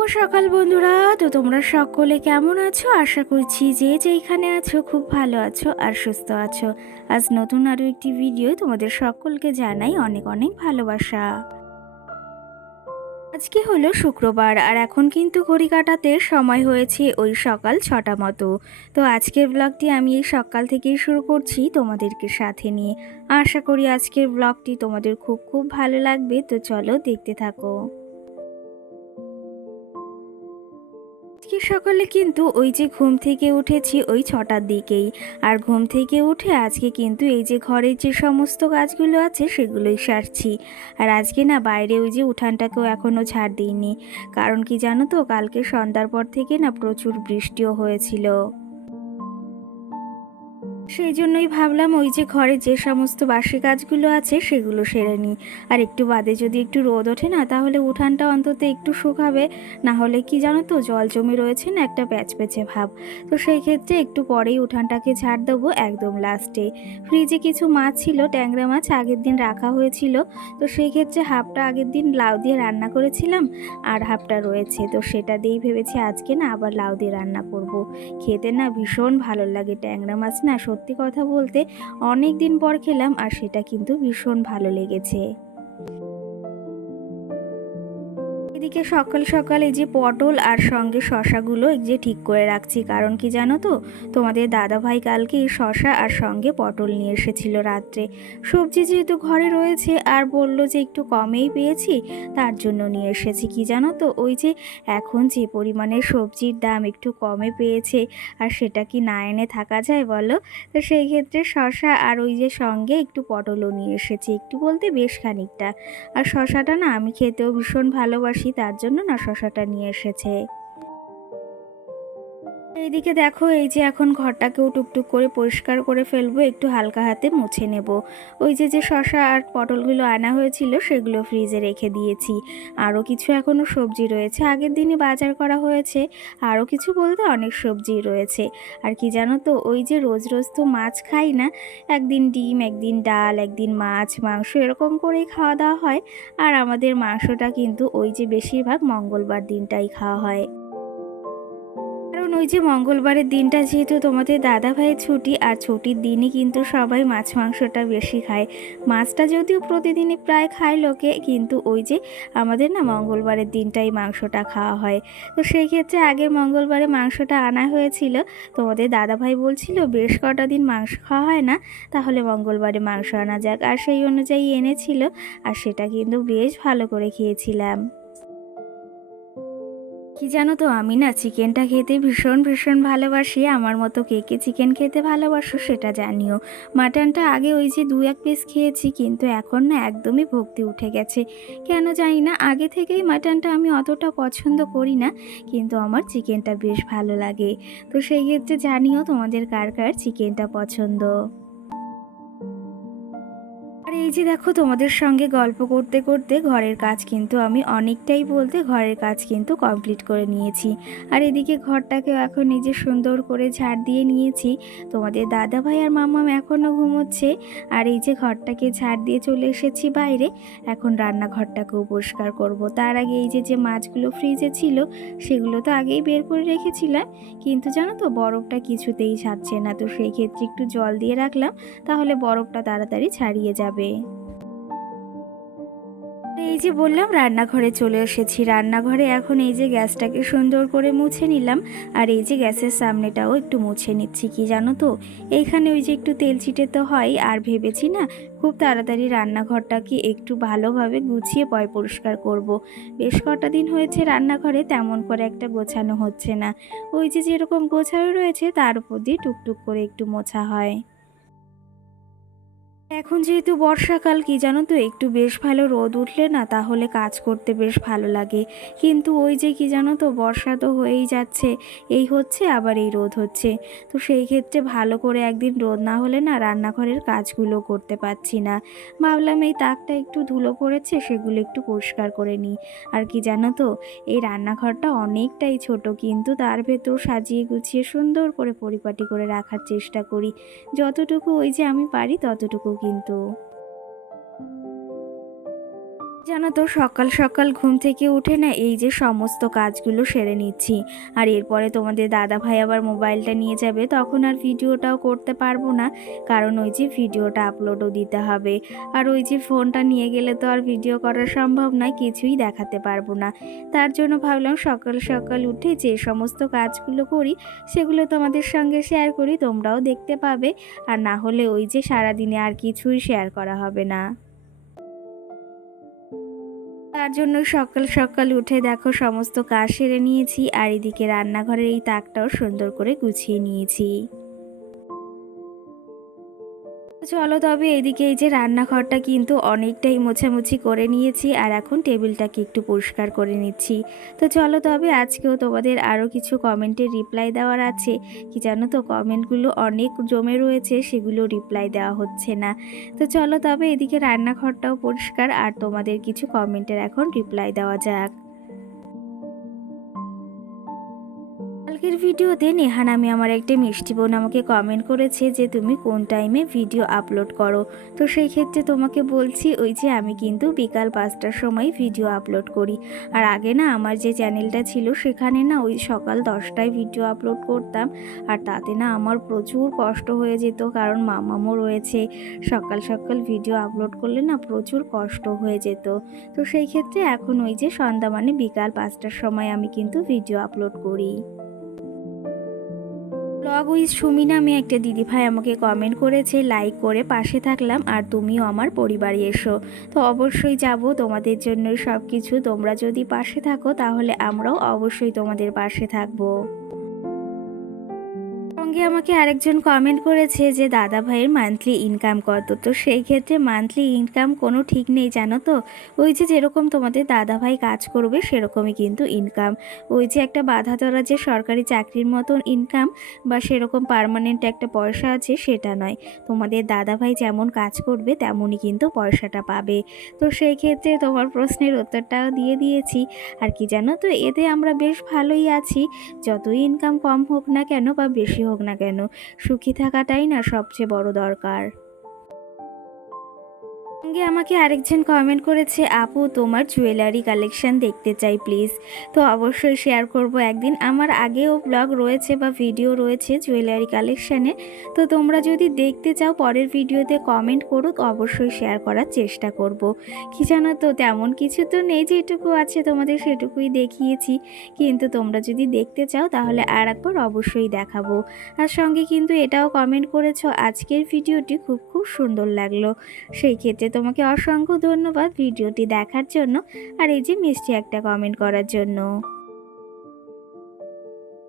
শুভ সকাল বন্ধুরা। তো তোমরা সকলে কেমন আছো? আশা করছি যে যেখানে আছো খুব ভালো আছো আর সুস্থ আছো। আজ নতুন আরও একটি ভিডিও তোমাদের সকলকে জানাই অনেক অনেক ভালোবাসা। আজকে হলো শুক্রবার আর এখন কিন্তু ঘড়ি কাটাতে সময় হয়েছে ওই সকাল 6টা মতো। তো আজকের ব্লগটি আমি এই সকাল থেকেই শুরু করছি তোমাদেরকে সাথে নিয়ে। আশা করি আজকের ব্লগটি তোমাদের খুব খুব ভালো লাগবে। তো চলো দেখতে থাকো। আজকে সকালে কিন্তু ওই যে ঘুম থেকে উঠেছি ওই 6টার দিকেই। আর ঘুম থেকে উঠে আজকে কিন্তু এই যে ঘরের যে সমস্ত কাজগুলো আছে সেগুলোই সারছি। আর আজকে না বাইরে ওই যে উঠানটাকেও এখনও ঝাড় দিইনি, কারণ কি জানো তো, কালকে সন্ধ্যার পর থেকে না প্রচুর বৃষ্টিও হয়েছিল। সেই জন্যই ভাবলাম ওই যে ঘরে যে সমস্ত বাসি কাজগুলো আছে সেগুলো সেরে নিই। আর একটু বাদে যদি একটু রোদ ওঠে না, তাহলে উঠানটা অন্তত একটু শুকাবে। না হলে কি জানো তো, জল জমে রয়েছে না একটা প্যাচপ্যাচে ভাব। তো সেই ক্ষেত্রে একটু পরেই উঠানটাকে ঝাড় দেবো একদম লাস্টে। ফ্রিজে কিছু মাছ ছিল, ট্যাংরা মাছ আগের দিন রাখা হয়েছিল। তো সেই ক্ষেত্রে হাফটা আগের দিন লাউ দিয়ে রান্না করেছিলাম আর হাফটা রয়েছে। তো সেটা দিয়েই ভেবেছি আজকে না আবার লাউ দিয়ে রান্না করব। খেতে না ভীষণ ভালো লাগে ট্যাংরা মাছ, না সত্যি কথা বলতে অনেক দিন পর খেলাম আর সেটা কিন্তু ভীষণ ভালো লেগেছে। এদিকে সকাল সকাল এই যে পটল আর সঙ্গে শশাগুলো এই যে ঠিক করে রাখছি, কারণ কি জানো তো, তোমাদের দাদাভাই কালকে শশা আর সঙ্গে পটল নিয়ে এসেছিল রাত্রে। সবজি যেহেতু ঘরে রয়েছে আর বলল যে একটু কমেই পেয়েছি, তার জন্য নিয়ে এসেছি। কি জানো তো, ওই যে এখন যে পরিমাণে সবজির দাম একটু কমে পেয়েছে, আর সেটা কি না এনে থাকা যায় বলো? তো সেই ক্ষেত্রে শশা আর ওই যে সঙ্গে একটু পটলও নিয়ে এসেছি, একটু বলতে বেশ খানিকটা। আর শশাটা না আমি খেতেও ভীষণ ভালোবাসি, তার জন্য না শশাটা নিয়ে এসেছে। এইদিকে দেখো, এই যে এখন ঘরটাকেও টুকটুক করে পরিষ্কার করে ফেলবো, একটু হালকা হাতে মুছে নেব। ওই যে যে শশা আর পটলগুলো আনা হয়েছিল সেগুলো ফ্রিজে রেখে দিয়েছি। আরও কিছু এখনও সবজি রয়েছে, আগের দিনই বাজার করা হয়েছে। আরও কিছু বলতে অনেক সবজি রয়েছে। আর কি জানো তো, ওই যে রোজ রোজ তো মাছ খাই না, একদিন ডিম, একদিন ডাল, একদিন মাছ, মাংস এরকম করেই খাওয়া দাওয়া হয়। আর আমাদের মাংসটা কিন্তু ওই যে বেশিরভাগ মঙ্গলবার দিনটাই খাওয়া হয়। কারণ ওই যে মঙ্গলবারের দিনটা যেহেতু তোমাদের দাদা ভাইয়ের ছুটি, আর ছুটির দিনই কিন্তু সবাই মাছ মাংসটা বেশি খায়। মাছটা যদিও প্রতিদিনই প্রায় খায় লোকে, কিন্তু ওই যে আমাদের না মঙ্গলবারের দিনটাই মাংসটা খাওয়া হয়। তো সেই ক্ষেত্রে আগের মঙ্গলবারে মাংসটা আনা হয়েছিল। তোমাদের দাদা ভাই বলছিল বেশ কটা দিন মাংস খাওয়া হয় না, তাহলে মঙ্গলবারে মাংস আনা যাক, আর সেই অনুযায়ী এনেছিল। আর সেটা কিন্তু বেশ ভালো করে খেয়েছিলাম। কি জানো তো, আমি না চিকেনটা খেতে ভীষণ ভীষণ ভালোবাসি। আমার মতো কে কে চিকেন খেতে ভালোবাসো সেটা জানিও। মাটনটা আগে ওই যে 2-1 পিস খেয়েছি, কিন্তু এখন না একদমই ভক্তি উঠে গেছে। কেন জানি না, আগে থেকেই মাটনটা আমি অতটা পছন্দ করি না, কিন্তু আমার চিকেনটা বেশ ভালো লাগে। তো সেই ক্ষেত্রে জানিও তোমাদের কার কার চিকেনটা পছন্দ। আর এই যে দেখো, তোমাদের সঙ্গে গল্প করতে করতে ঘরের কাজ কিন্তু আমি অনেকটাই বলতে ঘরের কাজ কিন্তু কমপ্লিট করে নিয়েছি। আর এদিকে ঘরটাকেও এখন এই যে সুন্দর করে ঝাড় দিয়ে নিয়েছি। তোমাদের দাদা ভাই আর মাম্মাম এখনও ঘুমোচ্ছে। আর এই যে ঘরটাকে ঝাড় দিয়ে চলে এসেছি বাইরে। এখন রান্নাঘরটাকেও পরিষ্কার করব। তার আগে এই যে যে মাছগুলো ফ্রিজে ছিল সেগুলো তো আগেই বের করে রেখেছিলাম, কিন্তু জানো তো বরফটা কিছুতেই ছাড়ছে না। তো সেই ক্ষেত্রে একটু জল দিয়ে রাখলাম, তাহলে বরফটা তাড়াতাড়ি ছাড়িয়ে যাবে। এই যে বললাম রান্নাঘরে চলে এসেছি। রান্নাঘরে এখন এই যে গ্যাসটাকে সুন্দর করে মুছে নিলাম, আর এই যে গ্যাসের সামনেটাও একটু মুছে নিচ্ছি। কি জানো তো, এইখানে ওই যে একটু তেল ছিটে তো হয়, আর ভেবেছি না খুব তাড়াতাড়ি রান্নাঘরটাকে একটু ভালোভাবে গুছিয়ে পরিষ্কার করব। বেশ কটা দিন হয়েছে রান্নাঘরে তেমন করে একটা গোছানো হচ্ছে না। ওই যে যেরকম গোছানো রয়েছে তার উপর দিয়ে টুকটুক করে একটু মোছা হয়। এখন যেহেতু বর্ষাকাল, কি জানো তো, একটু বেশ ভালো রোদ উঠলে না তাহলে কাজ করতে বেশ ভালো লাগে। কিন্তু ওই যে কি জানো তো, বর্ষা তো হয়েই যাচ্ছে, এই হচ্ছে আবার এই রোদ হচ্ছে। তো সেই ক্ষেত্রে ভালো করে একদিন রোদ না হলে না রান্নাঘরের কাজগুলো করতে পারছি না। ভাবলাম এই তাকটা একটু ধুলো পড়েছে, সেগুলো একটু পরিষ্কার করে নিই। আর কি জানো তো, এই রান্নাঘরটা অনেকটাই ছোট, কিন্তু তার ভেতর সাজিয়ে গুছিয়ে সুন্দর করে পরিপাটি করে রাখার চেষ্টা করি। যতটুকু ওই যে আমি পারি ততটুকু কিন্তু। জানো তো সকাল সকাল ঘুম থেকে উঠে না এই যে সমস্ত কাজগুলো সেরে নিচ্ছি, আর এরপরে তোমাদের দাদা ভাই আবার মোবাইলটা নিয়ে যাবে, তখন আর ভিডিওটাও করতে পারবো না, কারণ ওই যে ভিডিওটা আপলোডও দিতে হবে। আর ওই যে ফোনটা নিয়ে গেলে তো আর ভিডিও করা সম্ভব নয়, কিছুই দেখাতে পারবো না। তার জন্য ভাবলাম সকাল সকাল উঠে যে সমস্ত কাজগুলো করি সেগুলো তোমাদের সঙ্গে শেয়ার করি, তোমরাও দেখতে পাবে। আর না হলে ওই যে সারাদিনে আর কিছুই শেয়ার করা হবে না। তার জন্য সকাল সকাল উঠে দেখো সমস্ত কাজ সেরে নিয়েছি, আর এদিকে রান্নাঘরের এই তাকটাও সুন্দর করে গুছিয়ে নিয়েছি। চলো তবে এদিকে এই যে রান্নাঘরটা কিন্তু অনেকটাই মোছামুছি করে নিয়েছি, আর এখন টেবিলটাকে একটু পরিষ্কার করে নিচ্ছি। তো চলো তবে আজকেও তোমাদের আরও কিছু কমেন্টের রিপ্লাই দেওয়ার আছে। কি জানো তো, কমেন্টগুলো অনেক জমে রয়েছে, সেগুলো রিপ্লাই দেওয়া হচ্ছে না। তো চলো তবে এদিকে রান্নাঘরটাও পরিষ্কার, আর তোমাদের কিছু কমেন্টের এখন রিপ্লাই দেওয়া যাক। কালকের ভিডিওতে নেহা নামে আমার একটা মিষ্টি বোন আমাকে কমেন্ট করেছে যে তুমি কোন টাইমে ভিডিও আপলোড করো। তো সেই ক্ষেত্রে তোমাকে বলছি, ওই যে আমি কিন্তু বিকাল 5টার সময় ভিডিও আপলোড করি। আর আগে না আমার যে চ্যানেলটা ছিল সেখানে না ওই সকাল 10টায় ভিডিও আপলোড করতাম, আর তাতে না আমার প্রচুর কষ্ট হয়ে যেত, কারণ মামামও রয়েছে। সকাল সকাল ভিডিও আপলোড করলে না প্রচুর কষ্ট হয়ে যেত। তো সেই ক্ষেত্রে এখন ওই যে সন্ধ্যা মানে বিকাল 5টার সময় আমি কিন্তু ভিডিও আপলোড করি। ব্লগ উইথ সুমি নামে একটা দিদিভাই আমাকে কমেন্ট করেছে, লাইক করে পাশে থাকলাম আর তুমিও আমার পরিবারে এসো। তো অবশ্যই যাব, তোমাদের জন্য সব কিছু, তোমরা যদি পাশে থাকো তাহলে আমরাও অবশ্যই তোমাদের পাশে থাকবো। সঙ্গে আমাকে আরেকজন কমেন্ট করেছে যে দাদা ভাইয়ের মান্থলি ইনকাম কত। তো সেই ক্ষেত্রে মান্থলি ইনকাম কোনো ঠিক নেই, জানো তো। ওই যে যেরকম তোমাদের দাদা ভাই কাজ করবে সেরকমই কিন্তু ইনকাম। ওই যে একটা বাঁধা ধরা যে সরকারি চাকরির মতন ইনকাম বা সেরকম পার্মানেন্ট একটা পয়সা আছে সেটা নয়। তোমাদের দাদা ভাই যেমন কাজ করবে তেমনই কিন্তু পয়সাটা পাবে। তো সেই ক্ষেত্রে তোমার প্রশ্নের উত্তরটাও দিয়ে দিয়েছি। আর কি জানো তো, এতে আমরা বেশ ভালোই আছি। যতই ইনকাম কম হোক না কেন বা বেশি হোক না কেন, সুখী থাকাটাই না সবচেয়ে বড় দরকার। সঙ্গে আমাকে আরেকজন কমেন্ট করেছে, আপু তোমার জুয়েলারি কালেকশন দেখতে চাই প্লিজ। তো অবশ্যই শেয়ার করব একদিন। আমার আগেও ব্লগ রয়েছে বা ভিডিও রয়েছে জুয়েলারি কালেকশানে। তো তোমরা যদি দেখতে চাও পরের ভিডিওতে কমেন্ট করো, অবশ্যই শেয়ার করার চেষ্টা করব। কি জানো তো, তেমন কিছু তো নেই, যেটুকু আছে তোমাদের সেটুকুই দেখিয়েছি। কিন্তু তোমরা যদি দেখতে চাও তাহলে আর একবার অবশ্যই দেখাবো। আর সঙ্গে কিন্তু এটাও কমেন্ট করেছো, আজকের ভিডিওটি খুব খুব সুন্দর লাগলো। সেই ক্ষেত্রে তোমাকে অসংখ্য ধন্যবাদ ভিডিওটি দেখার জন্য, আর এই যে মিষ্টি একটা কমেন্ট করার জন্য।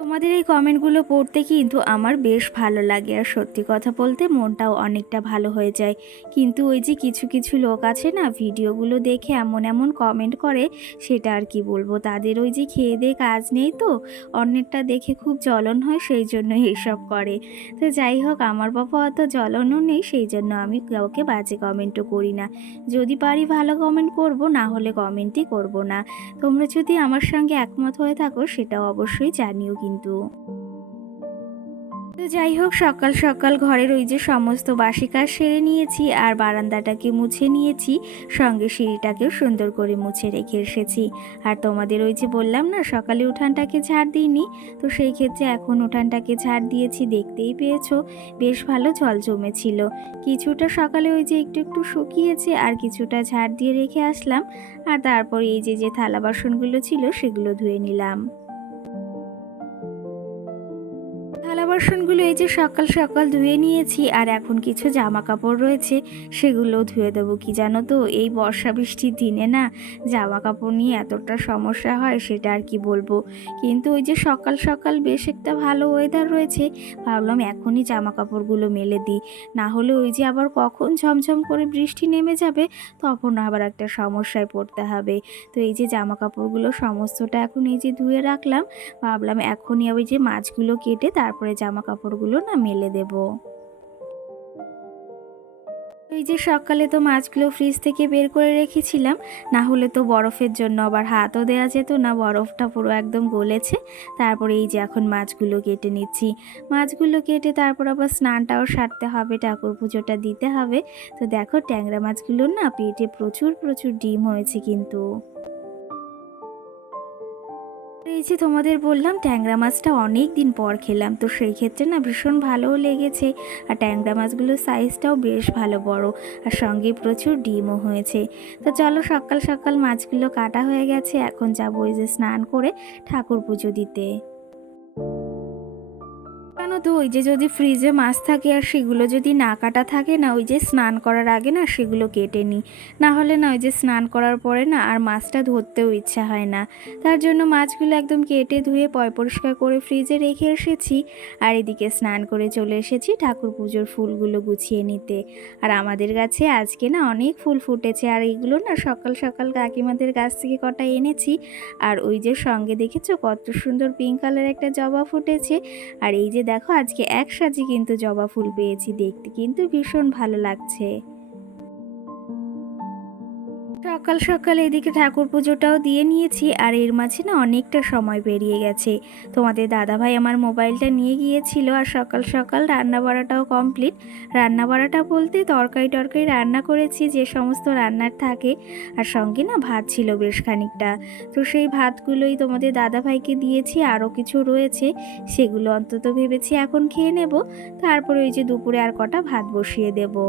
তোমাদের এই কমেন্টগুলো পড়তে কিন্তু আমার বেশ ভালো লাগে, আর সত্যি কথা বলতে মনটাও অনেকটা ভালো হয়ে যায়। কিন্তু ওই যে কিছু কিছু লোক আছে না, ভিডিওগুলো দেখে এমন এমন কমেন্ট করে, সেটা আর কি বলবো। তাদের ওই যে খেয়ে দিয়ে কাজ নেই, তো অন্যেরটা দেখে খুব জ্বলন হয়, সেই জন্য এইসব করে। তো যাই হোক, আমার বাবা অত জ্বলনও নেই, সেই জন্য আমি কাউকে বাজে কমেন্টও করি না। যদি পারি ভালো কমেন্ট করব, না হলে কমেন্টই করব না। তোমরা যদি আমার সঙ্গে একমত হয়ে থাকো সেটাও অবশ্যই জানিও কিন্তু। তো যাই হোক, সকাল সকাল ঘরের ওই যে সমস্ত বাসি কাজ সেরে নিয়েছি, আর বারান্দাটাকে মুছে নিয়েছি, সঙ্গে সিঁড়িটাকেও সুন্দর করে মুছে রেখে এসেছি। আর তোমাদের ওই যে বললাম না সকালে উঠানটাকে ঝাড় দিইনি, তো সেই ক্ষেত্রে এখন উঠানটাকে ঝাড় দিয়েছি, দেখতেই পেয়েছো বেশ ভালো জল জমেছিল। কিছুটা সকালে ওই যে একটু একটু শুকিয়েছে, আর কিছুটা ঝাড় দিয়ে রেখে আসলাম। আর তারপর এই যে যে থালা বাসনগুলো ছিল সেগুলো ধুয়ে নিলাম। থালা বাসনগুলো এই যে সকাল সকাল ধুয়ে নিয়েছি, আর এখন কিছু জামা কাপড় রয়েছে সেগুলো ধুয়ে দেবো। কি জানো তো, এই বর্ষা বৃষ্টির দিনে না জামা কাপড় নিয়ে এতটা সমস্যা হয় সেটা আর কি বলবো। কিন্তু ওই যে সকাল সকাল বেশ একটা ভালো ওয়েদার রয়েছে, ভাবলাম এখনই জামা কাপড়গুলো মেলে দিই, না হলে ওই যে আবার কখন ঝমঝম করে বৃষ্টি নেমে যাবে, তখন আবার একটা সমস্যায় পড়তে হবে। তো এই যে জামা কাপড়গুলো সমস্তটা এখন এই যে ধুয়ে রাখলাম, ভাবলাম এখনই ওই যে মাছগুলো কেটে তারপরে জামা কাপড়গুলো না মেলে দেব। ওই যে সকালে তো মাছগুলো ফ্রিজ থেকে বের করে রেখেছিলাম, না হলে তো বরফের জন্য আবার হাতও দেওয়া যেত না, বরফটা পুরো একদম গলেছে। তারপরে এই যে এখন মাছগুলো কেটে নিচ্ছি, মাছগুলো কেটে তারপর আবার স্নানটাও সারতে হবে, ঠাকুর পুজোটা দিতে হবে। তো দেখো ট্যাংরা মাছগুলোর না পেটে প্রচুর প্রচুর ডিম হয়েছে কিন্তু। এই যে তোমাদের বললাম ট্যাংরা মাছটা অনেক দিন পর খেলাম, তো সেই ক্ষেত্রে না ভীষণ ভালোও লেগেছে। আর ট্যাংরা মাছগুলোর সাইজটাও বেশ ভালো বড়, আর সঙ্গে প্রচুর ডিমও হয়েছে। তো চলো সকাল সকাল মাছগুলো কাটা হয়ে গেছে, এখন যাবো ওই যে স্নান করে ঠাকুর পুজো দিতে। জানো তো ওই যে যদি ফ্রিজে মাছ থাকে আর সেগুলো যদি না কাটা থাকে না, ওই যে স্নান করার আগে না সেগুলো কেটে নিই, না হলে না ওই যে স্নান করার পরে না আর মাছটা ধরতেও ইচ্ছা হয় না। তার জন্য মাছগুলো একদম কেটে ধুয়ে পরিষ্কার করে ফ্রিজে রেখে এসেছি। আর এদিকে স্নান করে চলে এসেছি ঠাকুর পুজোর ফুলগুলো গুছিয়ে নিতে। আর আমাদের গাছে আজকে না অনেক ফুল ফুটেছে, আর এইগুলো না সকাল সকাল কাকিমাদের গাছ থেকে কটা এনেছি। আর ওই যে সঙ্গে দেখেছো কত সুন্দর পিঙ্ক কালার একটা জবা ফুটেছে। আর এই যে দেখো আজকে এক সাজি কিন্তু জবা ফুল পেয়েছি, দেখতে কিন্তু ভীষণ ভালো লাগছে। সকাল সকাল এদিকে ঠাকুর পুজোটাও দিয়ে নিয়েছি, আর এর মাঝে না অনেকটা সময় পেরিয়ে গেছে। তোমাদের দাদাভাই আমার মোবাইলটা নিয়ে গিয়েছিল, আর সকাল সকাল রান্না বাড়াটাও কমপ্লিট। রান্না বাড়াটা বলতে তরকারি টরকারি রান্না করেছি যে সমস্ত রান্নার থাকে, আর সঙ্গে না ভাত ছিল বেশ খানিকটা। তো সেই ভাতগুলোই তোমাদের দাদাভাইকে দিয়েছি, আরও কিছু রয়েছে সেগুলো অন্তত ভেবেছি এখন খেয়ে নেব। তারপরে ওই যে দুপুরে আর কটা ভাত বসিয়ে দেবো।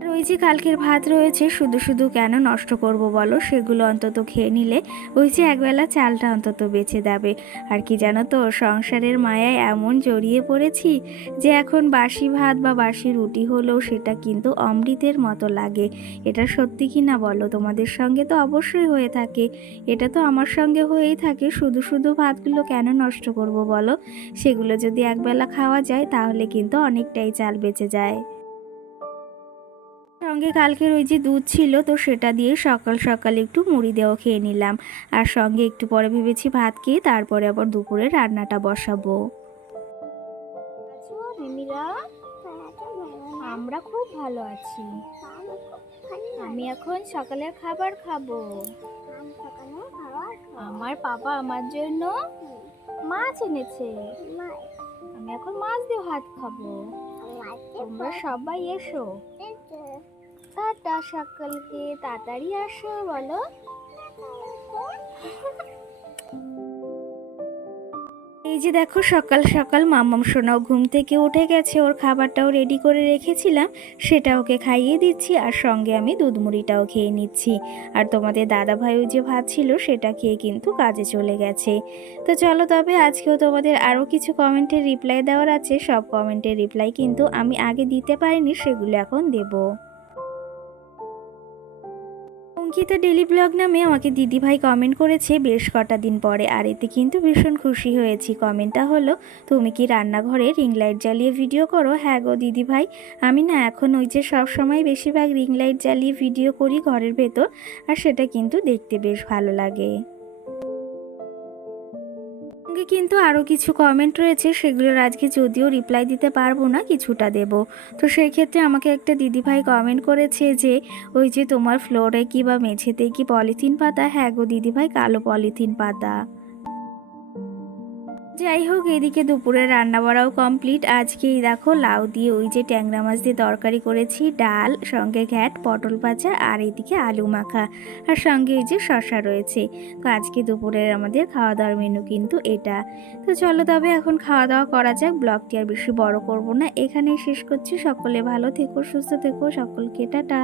আর ওই যে কালকের ভাত রয়েছে, শুধু শুধু কেন নষ্ট করব বলো, সেগুলো অন্তত খেয়ে নিলে ওই যে একবেলা চালটা অন্তত বেঁচে যাবে। আর কি জানো তো, সংসারের মায়ায় এমন জড়িয়ে পড়েছি যে এখন বাসি ভাত বা বাসি রুটি হলেও সেটা কিন্তু অমৃতের মতো লাগে। এটা সত্যি কি না বলো, তোমাদের সঙ্গে তো অবশ্যই হয়ে থাকে, এটা তো আমার সঙ্গে হয়েই থাকে। শুধু শুধু ভাতগুলো কেন নষ্ট করব বলো, সেগুলো যদি একবেলা খাওয়া যায় তাহলে কিন্তু অনেকটাই চাল বেঁচে যায়। সঙ্গে কালকের ওই যে দুধ ছিল, তো সেটা দিয়ে সকাল সকাল একটু মুড়ি দেওয়া খেয়ে নিলাম। আর সঙ্গে একটু পরে ভেবেছি ভাত খেয়ে তারপরে আবার দুপুরে রান্নাটা বসাবো। মিমিরা, আমরা খুব ভালো আছি। আমি এখন সকালের খাবার খাবো। আমার পাপা আমার জন্য মাছ এনেছে, আমি এখন মাছ দিয়ে ভাত খাবো। তোমরা সবাই এসো। টাটা সকালকে, তাড়াতাড়ি আসো বলো। এই যে দেখো সকাল সকাল মাম্মাম সোনাও ঘুম থেকে উঠে গেছে, ওর খাবারটাও রেডি করে রেখেছিলাম, সেটা ওকে খাইয়ে দিচ্ছি। আর সঙ্গে আমি দুধ মুড়িটাও খেয়ে নিচ্ছি। আর তোমাদের দাদা ভাইও যে ভাত ছিল সেটা খেয়ে কিন্তু কাজে চলে গেছে। তো চলো তবে আজকেও তোমাদের আরও কিছু কমেন্টের রিপ্লাই দেওয়ার আছে, সব কমেন্টের রিপ্লাই কিন্তু আমি আগে দিতে পারিনি, সেগুলো এখন দেবো। অঙ্কিতা ডেলি ব্লগ নামে আমাকে দিদিভাই কমেন্ট করেছে বেশ কটা দিন পরে, আর এতে কিন্তু ভীষণ খুশি হয়েছি। কমেন্টটা হলো, তুমি কি রান্নাঘরে রিং লাইট জ্বালিয়ে ভিডিও করো? হ্যাঁ গো দিদিভাই, আমি না এখন ওই যে সব সময় বেশিরভাগ রিং লাইট জ্বালিয়ে ভিডিও করি ঘরের ভেতর, আর সেটা কিন্তু দেখতে বেশ ভালো লাগে। সঙ্গে কিন্তু আরও কিছু কমেন্ট রয়েছে, সেগুলোর আজকে যদিও রিপ্লাই দিতে পারবো না, কিছুটা দেব। তো সেই ক্ষেত্রে আমাকে একটা দিদিভাই কমেন্ট করেছে যে ওই যে তোমার ফ্লোরে কি বা মেঝেতে কি পলিথিন পাতা? হ্যাঁ গো দিদিভাই, কালো পলিথিন পাতা। যাই হোক, এদিকে দুপুরে রান্না বাড়াও কমপ্লিট। আজকেই দেখো লাউ দিয়ে ওই যে ট্যাংরা মাছ দিয়ে তরকারি করেছি, ডাল, সঙ্গে ঘ্যাট, পটল ভাজা, আর এদিকে আলু মাখা, আর সঙ্গে ওই যে শশা রয়েছে। তো আজকে দুপুরের আমাদের খাওয়া দাওয়ার মেনু কিন্তু এটা। তো চলো তবে এখন খাওয়া দাওয়া করা যাক, ব্লগটি আর বেশি বড় করব না, এখানেই শেষ করছি। সকলে ভালো থেকো, সুস্থ থেকো, সকলকে টাটা।